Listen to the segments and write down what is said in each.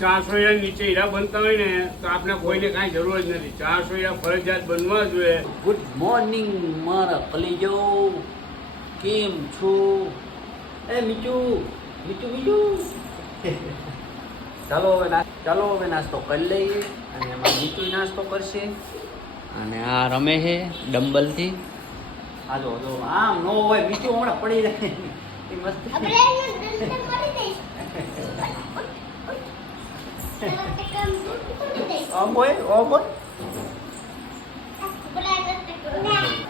ચારસો યાર નીચે હીરા બનતા હોય ને તો આપણે કોઈને કાંઈ જરૂર જ નથી. ચારસો હીરા ફરજિયાત બનવા જોઈએ. ગુડ મોર્નિંગ મારા કલેજો કેમ છો? એ મીચુ મીચુ મીચુ ચાલો હવે ના ચાલો હવે નાસ્તો કરી લઈએ અને એમાં મીચુ નાસ્તો કરશે. અને આ રમે છે ડમ્બલથી. આ જો જો આમ નો હોય મીચુ હમણાં પડી જાય એ મસ્ત. આપણે એને દંડ કરી.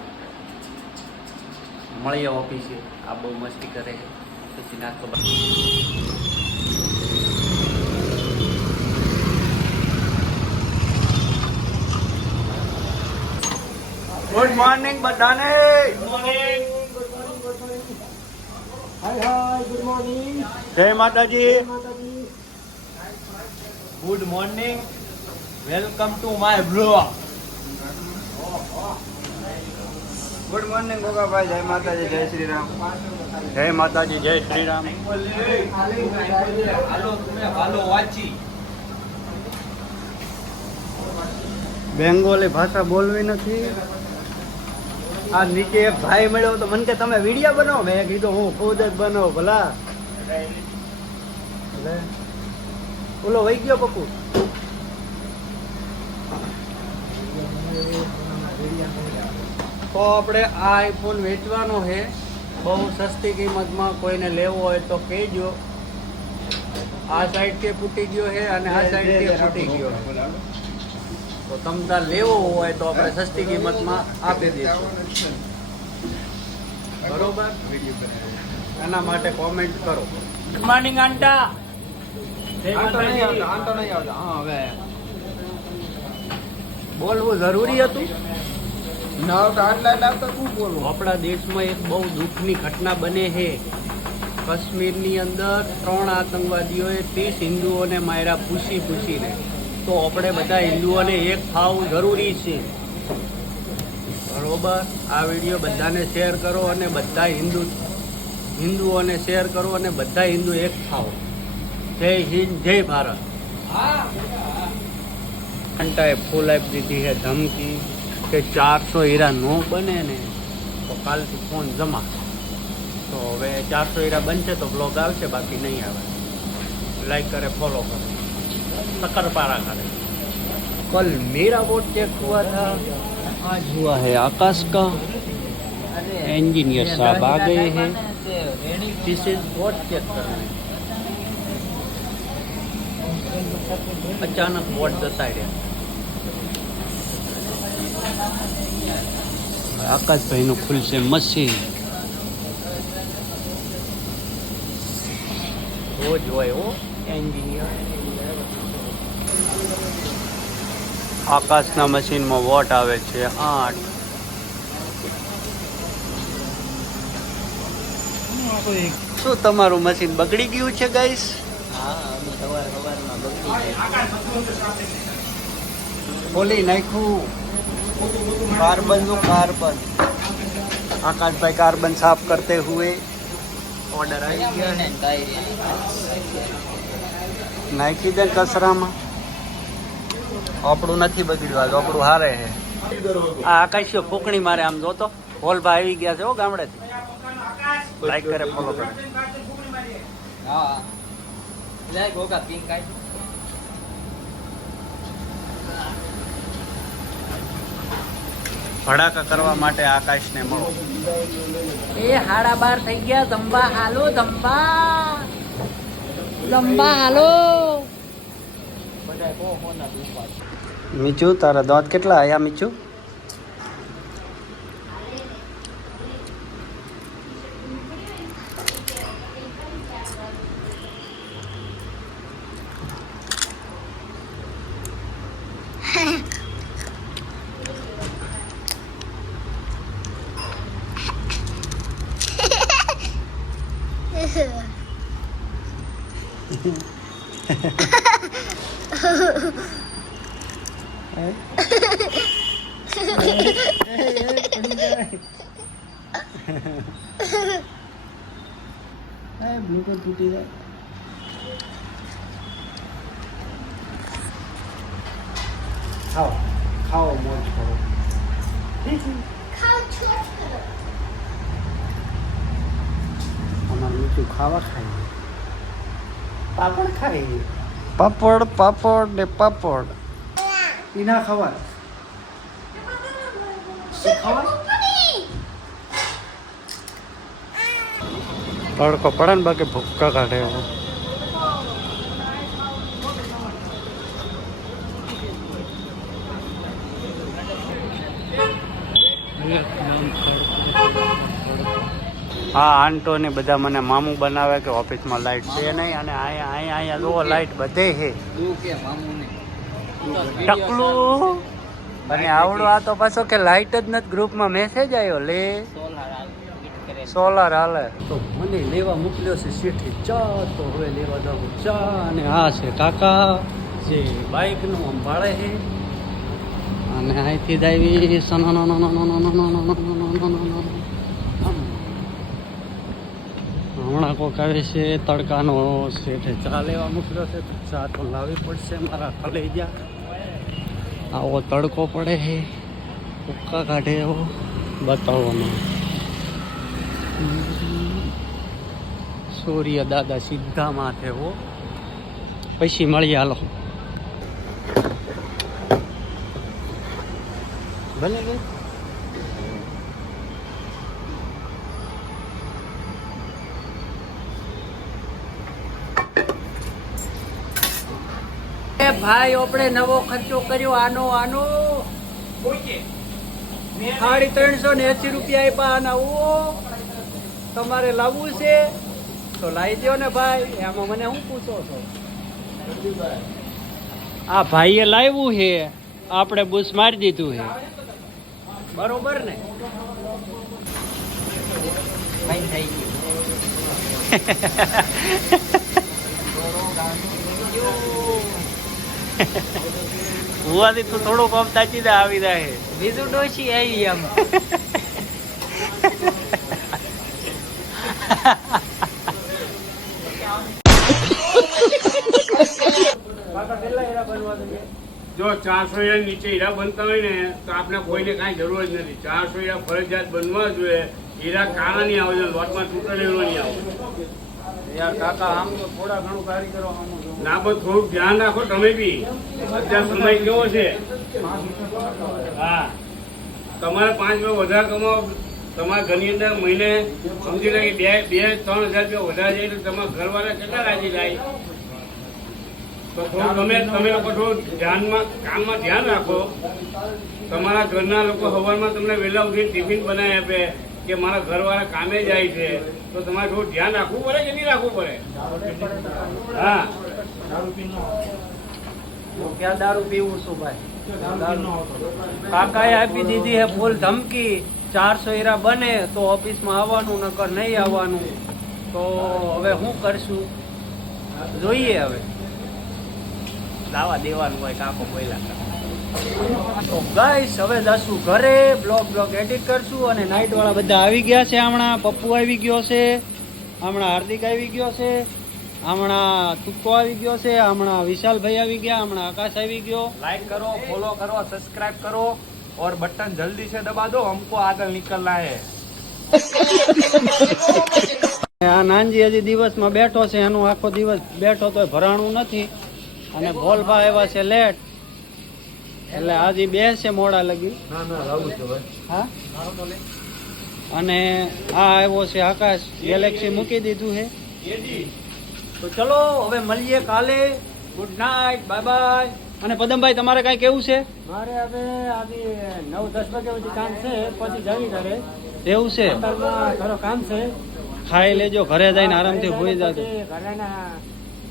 મળીએ ઓફિસે. આ બહુ મસ્તી કરે છે. પછી નાખતો ગુડ મોર્નિંગ બધાને. હાય હાય ગુડ મોર્નિંગ જય માતાજી. માતાજી. Good morning welcome to my blog good morning Gogabhai જય માતાજી જય શ્રી રામ જય માતાજી જય શ્રી રામ વાંચી. બેંગોલી ભાષા બોલવી નથી. આ નીચે એક ભાઈ મળ્યો તો મને કે તમે વીડિયો બનાવો. મેં કીધું હું ખુદ જ બનાવું ભલા. એટલે ઓલો વહી ગયો પપ્પુ તો આપણે આ આઈફોન વેચવાનો છે. બહુ સસ્તી કિંમતમાં કોઈને લેવો હોય તો કહેજો. આ સાઈડથી ફૂટી ગયો છે અને આ સાઈડથી ફૂટી ગયો તો તમને લેવો હોય તો આપણે સસ્તી કિંમતમાં આપી દઈશું. બરોબર? એના માટે કોમેન્ટ કરો. ગુડ મોર્નિંગ આંટા બોલવું જરૂરી હતું? આપણા દેશમાં એક બહુ દુઃખની ઘટના બને છે. કાશ્મીરની અંદર ત્રણ આતંકવાદીઓએ ત્રીસ હિન્દુઓને માર્યા પૂછી પૂછીને. તો આપણે બધા હિન્દુઓને એક થવું જરૂરી છે. બરોબર? આ વીડિયો બધાને શેર કરો અને બધા હિન્દુ હિન્દુઓને શેર કરો અને બધા હિન્દુ એક થાવ જય હિન્દ જય ભારત ઘંટાએ ફૂલ આપી દીધી છે ધમકી કે ચારસો હીરા નો બને ને તો કાલથી ફોન જમા તો હવે ચારસો હીરા બનશે તો બ્લોગ આવશે બાકી નહીં આવે લાઈક કરે ફોલો કરે शक्करपारा करे कल मेरा वोट चेक हुआ था आज हुआ है आकाश का इंजीनियर साहब आ गए हैं दिस इज वोट चेक करने અચાનક બોટ જતા રહ્યા. આકાશભાઈનું ખુલશે મશીન. આકાશના મશીનમાં વોટ આવે છે આઠ. શું તમારું મશીન બગડી ગયું છે ગાઈશ ખોલી નાખ્યું. કાર્બનનું કાર્બન. આકાશભાઈ કાર્બન સાફ કરતે હુએ. ઓર્ડર આવી ગયા નાખી દે કચરામાં. આપણું નથી બગડ્યું આપણું હારે છે આ આકાશીઓ ફૂકણી મારે આમ જોતો. હોલભા આવી ગયા છે હો ગામડેથી. લાઈક કરે ફોલો કરે. હા. ભડાકા કરવા માટે આકાશને મળો. એ હાડા બાર થઈ ગયા. ધંબા હાલો ધંબા. ધંબા હાલો. મીચુ તારા દાંત કેટલા આયા મીચુ? ब्लू का टूटी है खाओ खाओ मौज करो খাও আমার মিঠু খাওয়া খাই પાપડ ખાય. પાપડ પાપડ ને પાપડ. ઈ ના એ ખવાય? તડકો પડે ને બાકી ભૂક્કા કાઢે એવો. હા આંટો ને બધા મને મામું બનાવે કે ઓફિસમાં લાઈટ છે નહીં અને અહીંયા અહીંયા અહીંયા જુઓ લાઈટ બધે છે ટકલું અને આવડું આ તો પાછો કે લાઈટ જ નથી ગ્રુપમાં મેસેજ આવ્યો લે સોલાર હાલે તો મને લેવા મોકલ્યો છે શેઠી ચા તો હવે લેવા જાઉં ચા અને આ છે કાકા જે બાઇકનું આમ ભાડે છે અને અહીંથી જ આવી હમણાં કોક આવે છે, તડકાનો શેઠે ચા લેવા મૂક્યો છે ચા તો લાવવી પડશે, મારા કલેજા આવો તડકો પડે છે ઉક્કા કાઢે એવો, બતાવવાનો. સૂર્ય દાદા સીધા માથે હો. પછી મળી હાલો. ભલે ગઈ ભાઈ આપણે નવો ખર્ચો કર્યો આનો આનો. સાડી ત્રણસો ને એસી રૂપિયા આપ્યા આના ઓ. તમારે લાવવું છે? તો લાવી દો ને ભાઈ એમાં મને શું પૂછો છો? આ ભાઈએ લાવ્યું છે આપણે બુસ મારી દીધું છે. બરોબર ને? થઈ થઈ હુવાથી તું થોડું કમ તાચી દે આવી જાય. બીજું ડોશી આવી એમ. જો ચારસો હીરા નીચે હીરા બનતા હોય ને તો આપણે કોઈને કાંઈ જરૂર જ નથી. ચારસો હીરા ફરજિયાત બનવા જોઈએ. હીરા કાળા નહીં આવે લોટમાં તૂટેલો નહીં આવે યાર કાકા આમ તો થોડા ઘણું કારીગરો આમ ના, પણ થોડુંક ધ્યાન રાખો, તમે બી. અત્યારે સમય કેવો છે? હા. તમારે પાંચ રૂપિયા વધારે કમાવો, તમારા ઘરની અંદર મહિને સમજી લે બે બે, ત્રણ હજાર રૂપિયા વધારે જાય તો તમારા ઘરવાળા કેટલા રાજી થાય? તો થોડું તમે તમે લોકો થોડું ધ્યાનમાં, કામમાં ધ્યાન રાખો. તમારા ઘરના લોકો સવારમાં તમને વહેલા ઉઠીને ટિફિન બનાવી આપે કે મારા ઘરવાળા કામે જાય છે. તો તમારે થોડું ધ્યાન રાખવું પડે કે નહીં રાખવું પડે? હા. ક્યાં દારૂ પીવું છું ભાઈ? કાકાએ આપી દીધી હે ફૂલ ધમકી. ચારસો હીરા બને તો ઓફિસમાં આવવાનું નકર નહીં આવવાનું. તો હવે શું કરશું? જોઈએ હવે. દાવા દેવાનું હોય કાકો પહેલા તો ગાઈસ હવે જશું ઘરે. બ્લોગ બ્લોગ એડિટ કરશું અને નાઈટ વાળા બધા આવી ગયા છે હમણાં. પપ્પુ આવી ગયો છે. હમણાં હાર્દિક આવી ગયો છે. હમણાં તુક્કો આવી ગયો છે હમણાં વિશાલભાઈ આવી ગયા હમણાં આકાશ આવી ગયો लाइक करो फॉलो करो सब्सक्राइब करो और बटन जल्दी से दबा दो हमको आगे निकलना है આ નાનજી હજી દિવસમાં બેઠો છે એનું આખો દિવસ બેઠો તો ભરાણું નથી અને ભોલભા આવ્યા છે લેટ એટલે આજે બે છે મોડા લગી હા અને આ આવ્યો છે આકાશ ગેલેક્સી મૂકી દીધું છે તો ચલો હવે મળીએ કાલે. ગુડ નાઇટ બાય બાય અને પદમભાઈ તમારે કાંઈ કેવું છે? મારે હવે આજે નવ દસ વાગ્યા સુધી કામ છે પછી જવી ઘરે. એવું છે? ઘરો કામ છે. ખાઈ લેજો ઘરે જઈને આરામથી હોઈ જાય પછી ઘરેના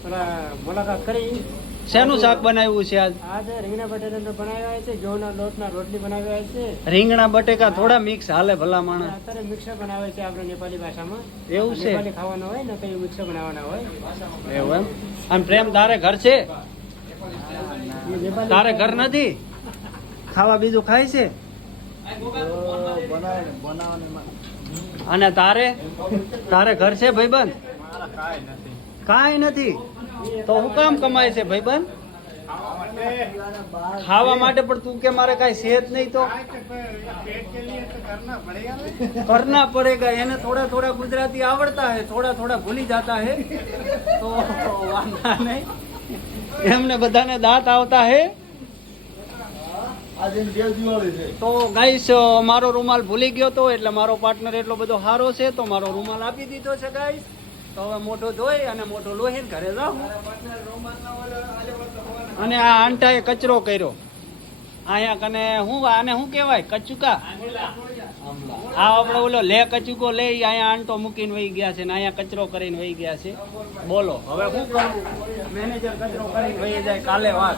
મુલાકાત કરી. શેનું શાક બનાવ્યું છે આજ? આજે રીંગણા બટેટા બનાવ્યા છે ઘઉંના લોટના રોટલી બનાવ્યા છે. રીંગણા બટેકા થોડા મિક્સ હાલે ભલા માણસ. અત્યારે મિક્સર બનાવે છે આપણે નેપાળી ભાષામાં. એવું છે? નેપાળી ખાવાનું હોય ને કઈ મિક્સર બનાવવાના હોય. એવું એમ? આમ પ્રેમ તારે ઘર છે? તારે ઘર નથી? ખાવા બીજું ખાય છે? અને તારે? તારે ઘર છે ભાઈબંધ? કાંઈ નથી. તો હું કામ કમાય છે ભાઈબંધ? ખાવા માટે પણ તું કે મારે કાંઈ સેહત નહીં તો? કરના પડેગા એને થોડા થોડા ગુજરાતી આવડતા હે થોડા થોડા ભૂલી જતા હે. તો વાંધા નહીં. એમને બધાને દાંત આવતા હે. તો ગાઈસ મારો રૂમાલ ભૂલી ગયો તો એટલે મારો પાર્ટનર એટલો બધો સારો છે તો મારો રૂમાલ આપી દીધો છે ગાઈસ. તો હવે મોઢો ધોઈ અને મોઢો લોહી ઘરે જાઉં. અને આ આંટાએ કચરો કર્યો. અહીંયા કને હું આને શું કહેવાય? કચુકા? આ આપણે ઓલો લે કચુકો લે અહીંયા આંટો મૂકીને વહી ગયા છે ને અહીંયા કચરો કરીને વહી ગયા છે. બોલો હવે શું કરવું મેનેજર કચરો કરીને વહી જાય કાલે વાત.